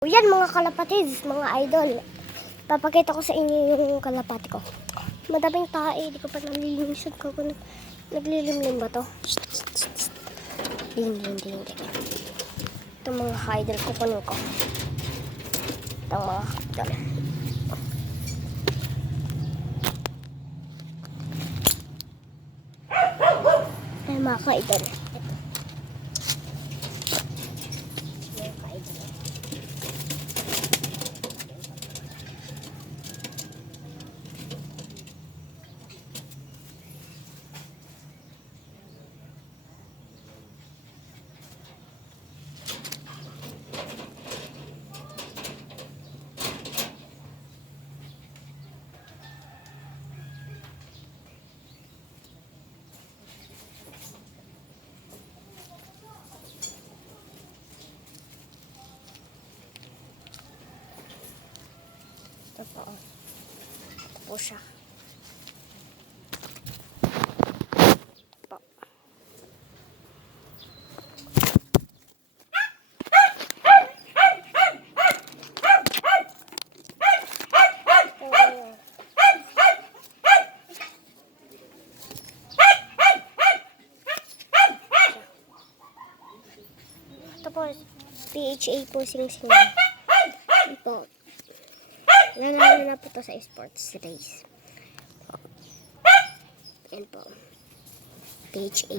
O yan mga kalapatids, mga idol. Papakita ko sa inyo yung kalapati ko. Madaming tae, di ko pa nalilinisod ko kung naglilimlim ba to. Hindi. Itong mga idol ko kunin ko. Itong mga idol. Ay mga ka-idol. Ito po siya. Po. Ito po, PHA po sing-sing. Ito po. Nanalo na po ito sa sports race. Yan po. PHA.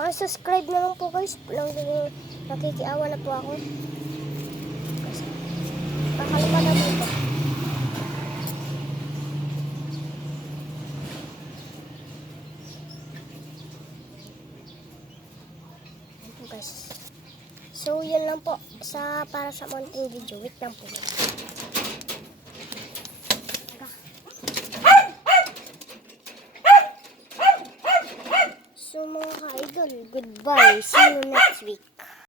Pa-subscribe na lang po guys. Nakikiawa na po ako. Nakalama na po ito. Yan po guys. So yan lang po para sa mountain video. Wait lang po. So mga ka-idol, goodbye. See you next week.